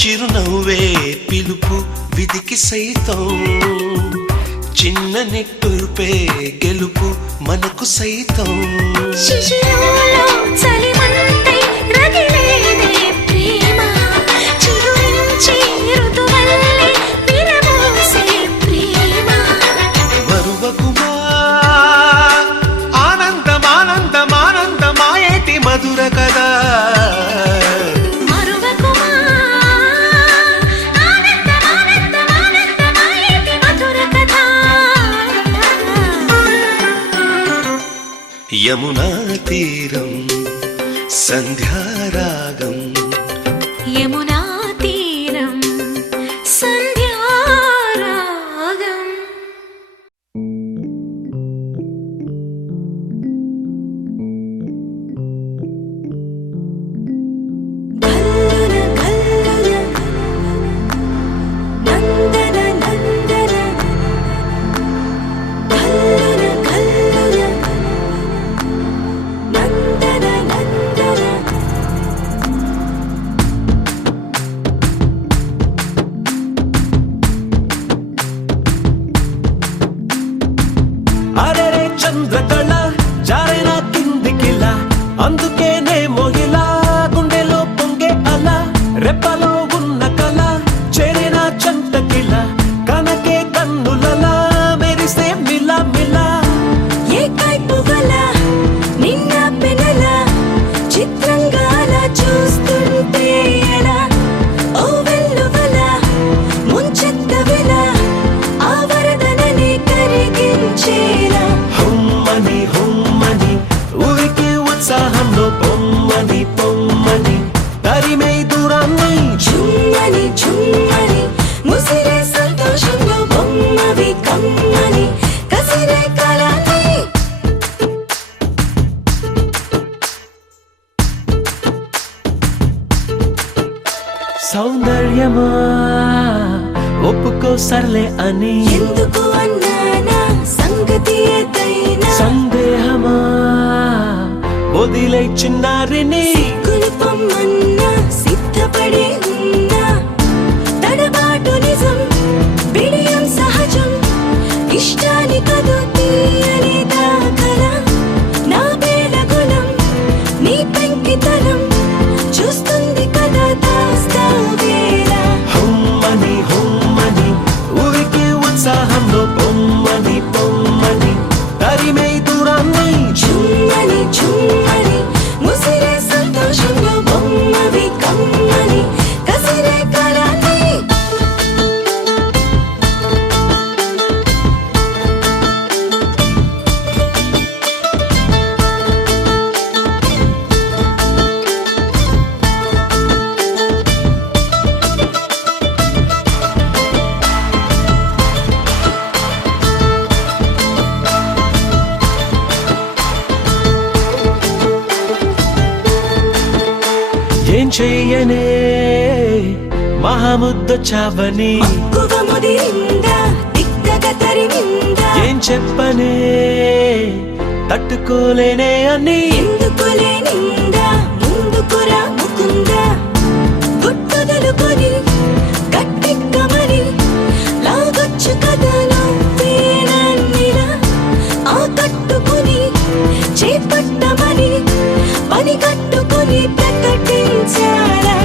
చిరునవ్వే పిలుపు విధికి సైతం, చిన్న నిట్టూర్పే గెలుపు మనకు సైతం. శిశిరంలో చలిమంటై రగిలేదే ప్రేమ, చిరునించి ఋతువల్లే విరబోసే ప్రేమ. మరువకుమా ఆనందమానందమానందమాయేటి మధుర కదా. యమునా తీరం సంధ్యారాగం, యమునా తీరం సంధ్యారాగం. అరే చంద్రకళ జారైన కిందికిలా, అందుకేనే మోహిలా గుండెలో పొంగే అలా, రెప్పలో ఉన్న కళ చేరిన చంటకిలా, కనకే కన్నులలా మెరిసే మిలా మిలా. ఏ కైపువల నిన్న పెనల చిత్రంగా అలా చూస్తుంటే ఎలా, ఓ వెల్లువల ముంచెత్తవెల ఆ వరదనని కరిగించేలా. హుమ్మని హుమ్మని ఊరికి ఉత్సాహంలో పొమ్మని పొమ్మని తరిమే దూరాన్ని, ఝుమ్మని ఝుమ్మని ముసిరే సంతోషంలో బొమ్మవి కమ్మని కసిరే కాలాన్ని. సౌందర్యమా ఒప్పుకో సర్లే అని, ఎందుకు అన్నానా సంగతి ఏదైనా, సందేహమా వదిలే చిన్నారిని. కులుపమ్మన్నా సిద్ధపడే ఉన్నా, తడబాటు నిజం బిడియం సహజం, ఇష్టాని కదు తీయని దాఖల, నా వేళ గుణం నీ పెంకితనం చూస్తుంది కదా దాస్తా వేళ. హుమ్మని హుమ్మని ఊరికి ఉత్సాహంలో పొమ్మని పొమ్మని తరిమే దూరాన్ని, ఝుమ్మని ఝుమ్మని ముసిరే సంతోషంలో బొమ్మవి కమ్మని కసిరే కాలాన్ని. ఏం చెయ్యనే మహాముద్దు చావని, మక్కువ ముదిరిందా దిక్కగా తరిమిందా, ఏం చెప్పనే తట్టుకోలేనే అని. ఎందుకులే నిందా ముందుకురా ముకుందా, గుట్టుదలుకొని గట్టెక్కమని లాగొచ్చు కదా నువ్వేనన్నిలా, ఆ కట్టుకుని చేపట్టమని పని కట్టుకుని ప్రకటించాలా.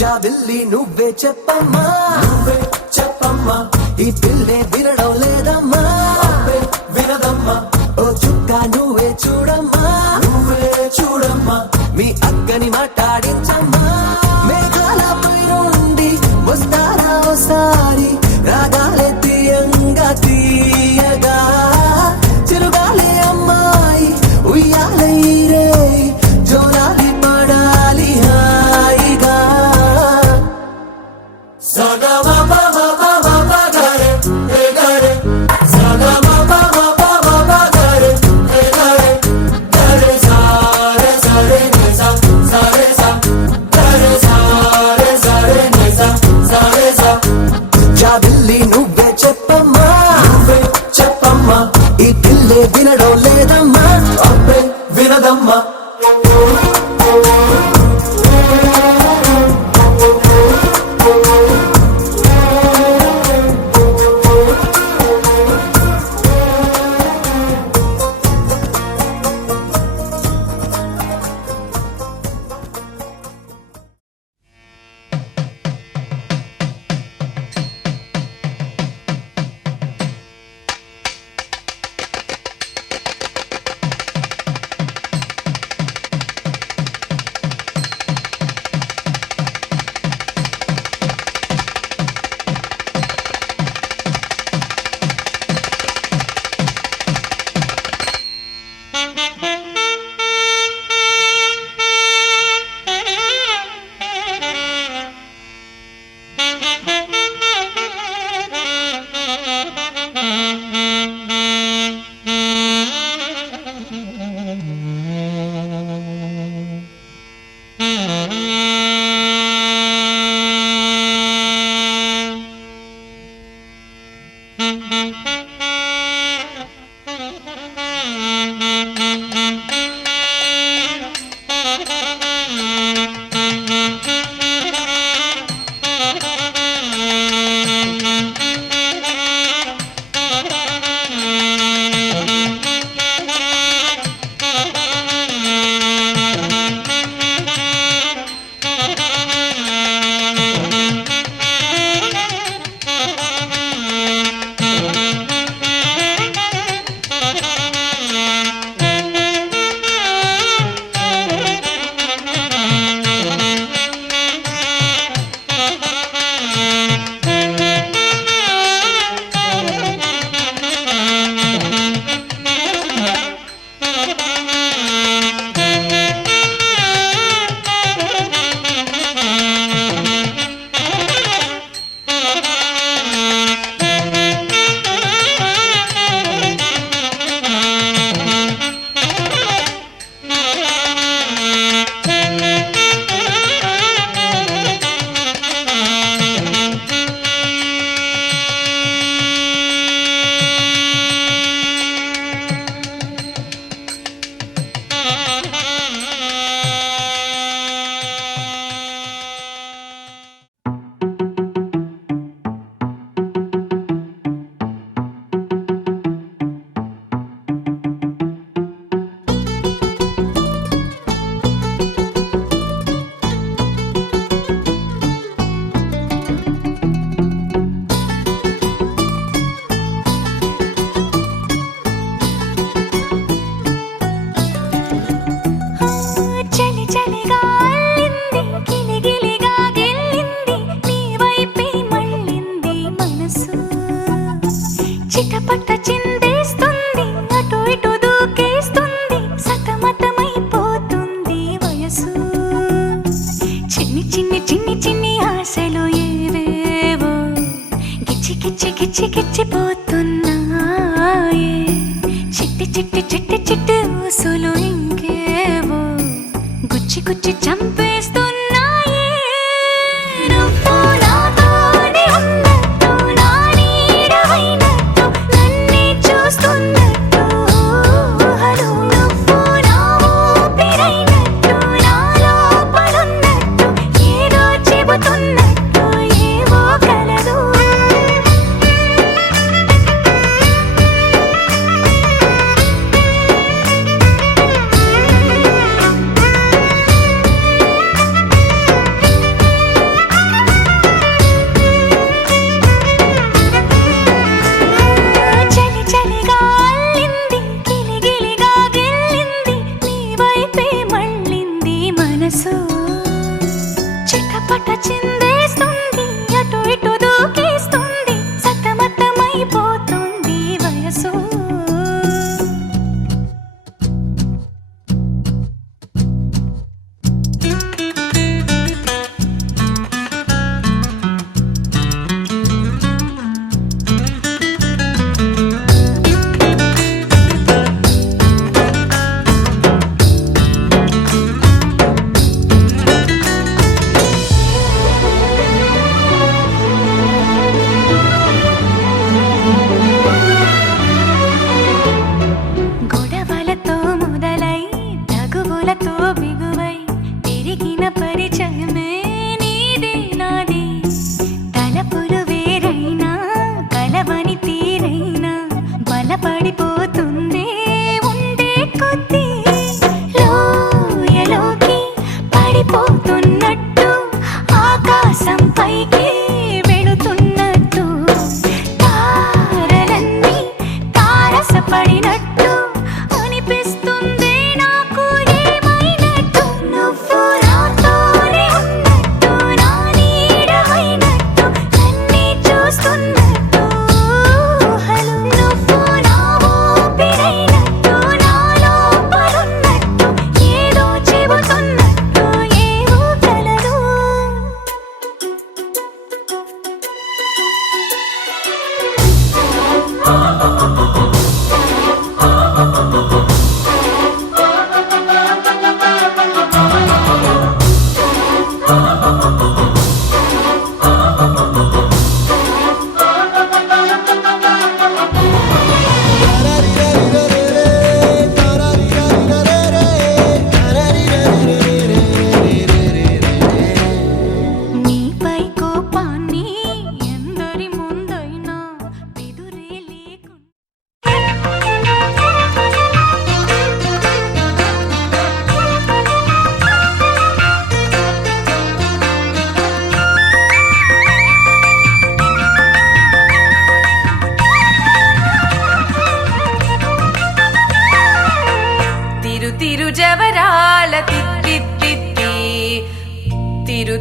జాబిల్లి నువ్వే చెప్పమ్మా, నువ్వే చెప్పమ్మా, ఈ పిల్లే వినడం లేదమ్మా, వినదమ్మా. ఓ చుక్క నువ్వే చూడమ్మా, నువ్వే చూడమ్మా, మీ అక్కని మాట్లాడించమ్మా. మేఘాలపై నుండి వస్తారా ఓసారి, రాగాలే తీయంగా తీయగా, చిరుగాలే అమ్మాయి ఉయ్యాలే రే జోలాలి పిల్లే వినడం లేదమ్మా అబ్బే వినదమ్మా గిచ్చిపోతున్నాయే చిట్టి చిట్టి చిట్టి చిట్టి ఊసులు ఇంకేవో గుచ్చి గుచ్చి చంపేస్తున్నాయే నువ్వు నాతోనే ఉన్నట్టు నా నీడవైనట్టు నన్నే చూస్తున్నట్టు ఊహలు నువ్వు నా ఊపిరైనట్టు నా లోపలున్నట్టు ఏదో చెబుతున్నట్టు ఏవో కలదు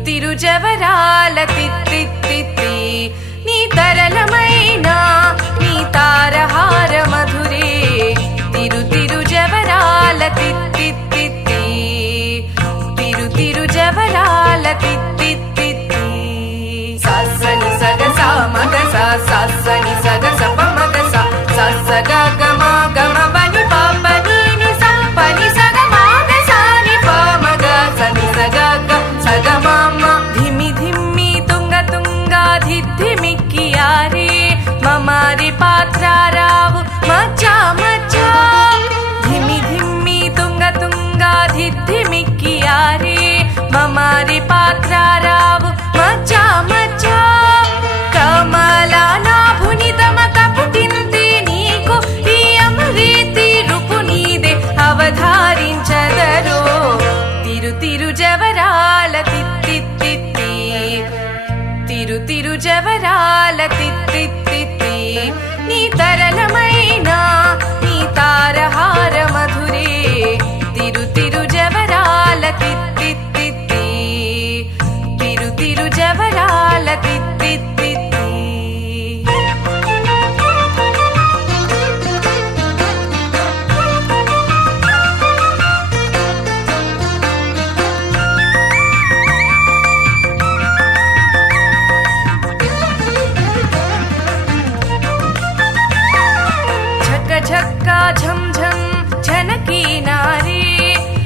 తిరు జవరాల తిత్తిత్తి నీ తరళమైన నీ తారహార మధురే తిరు జవరాల తిత్తిత్తి తిరు జవరాల తిత్తిత్తి సని సగ సా మగ సని సగ సప మగ సగ గమ గమ బని పాప నీ స పని సగ మాగ సాని ప మగ సని సగ గ సగ మామ ధిమి ధిమ్మి తుంగ తుంగ ధిమిక్కియారే మమారి పాత్రారావు మచ్చా మచ్చా ధిమి ధిమ్మి తుంగ తుంగ ధిమిక్కియారే మమారి పాత్రారావు మచ్చా మచ్చా కమలా నాభుని తమక పుటింది నీకు ఈ అమరీతి రూపు నీదే అవధారించదరో తిరు జవరాల తిత్తిత్తి తిరు జవరాల తిత్తిత్తి నీ తరళమైన నీ తారహార మధురే తిరు జవరాల తిత్తిత్తి తిరు జవరాల తిత్తిత్తి झक्का झम झम झनकी नारी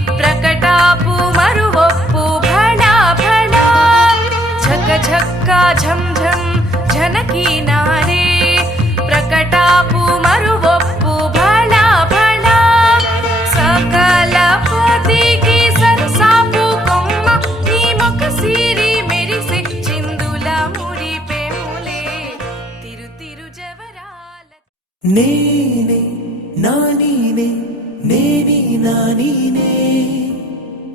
प्रकटापु मरुवप्पु भला भला झक्का झम झम झनकी नारी प्रकटापु मरुवप्पु भला भला सकल पतिकी सरसापु कोम्म नी मुख सीरी मेरी से चिंदुला मुरी पे मुले तिरु जवराल నేనే నా నీనే నేని నా నీనే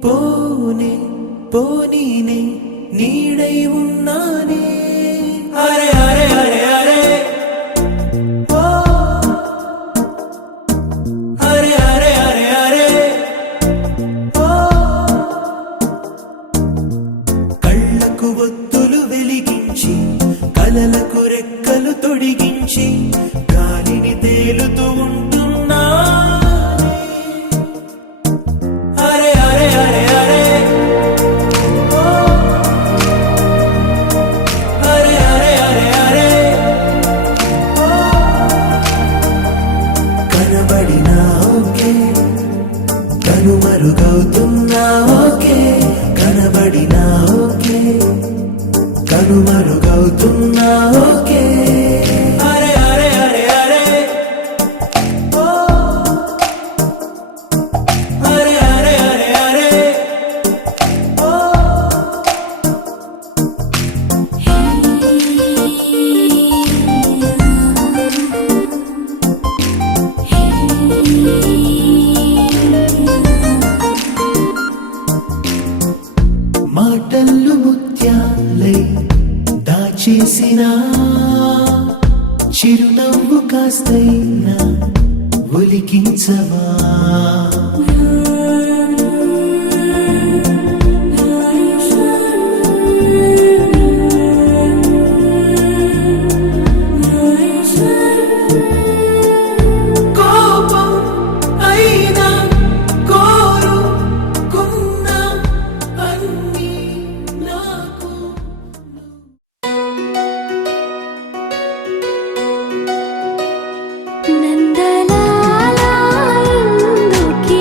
పోనే పోనీనే నీడై ఉన్నానే అరే అరే అరే అరే ఓ అరే అరే అరే అరే ఓ కళ్ళకు ఒత్తులు వెలిగించి కలలకు రెక్కలు తొడిగించి గాలిని తేలుతూ ఉంటున్నా అరే అరే అరే అరే ఓ అరే అరే అరే అరే ఓ కనబడినా ఓకే కనుమరుగవుతున్నా ఓకే కనబడినా ఓకే కనుమరుగవుతున్నా ఓకే అరే అరే అరే అరే ఓ అరే అరే అరే అరే ఓ మాటల్లు ముత్యాలై దాచేసిన చిరునవ్వు కాస్తైనా ఒలికించవా కోపం అయినా కోరుకున్న అన్నీ నాకు నందలాలా ఇందుకే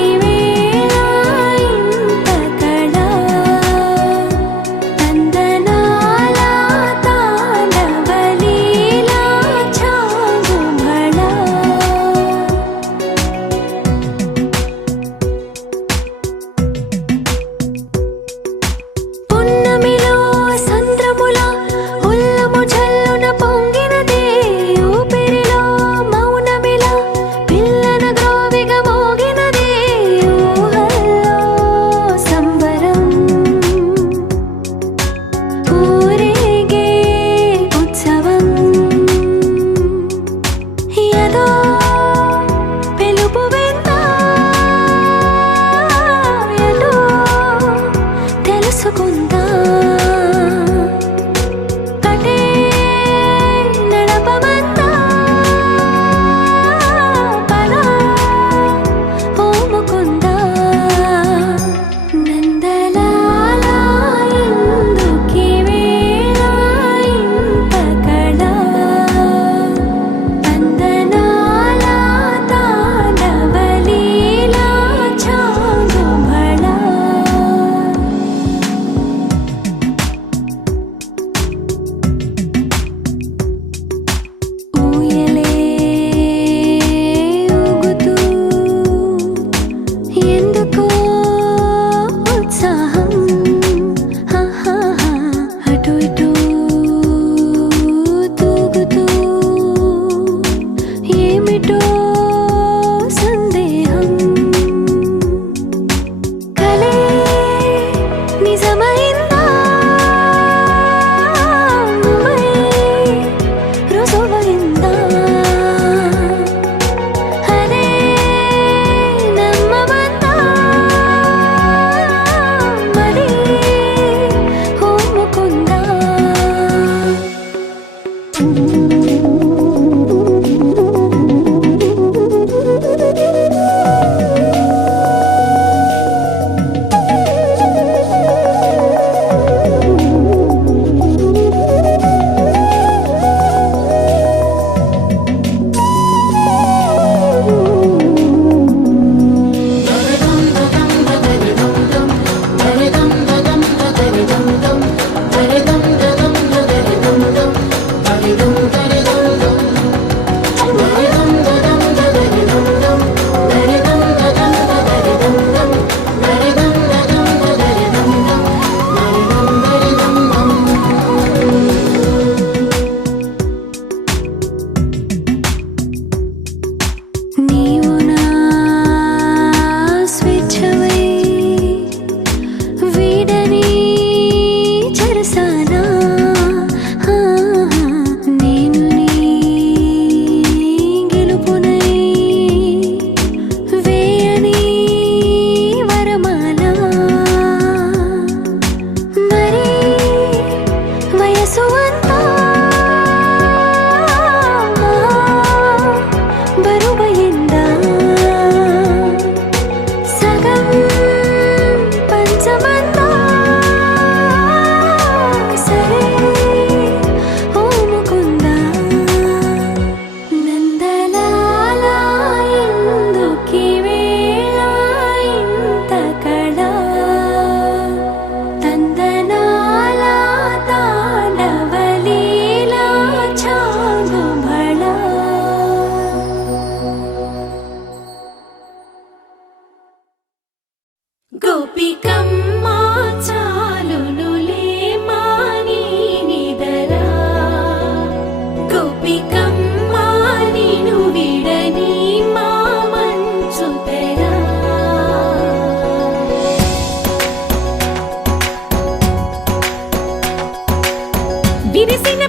గోపికమ్మా చాలునులే మాని నిదరా గోపికమ్మా నిను విడని మా మంచు తెరా విరిసిన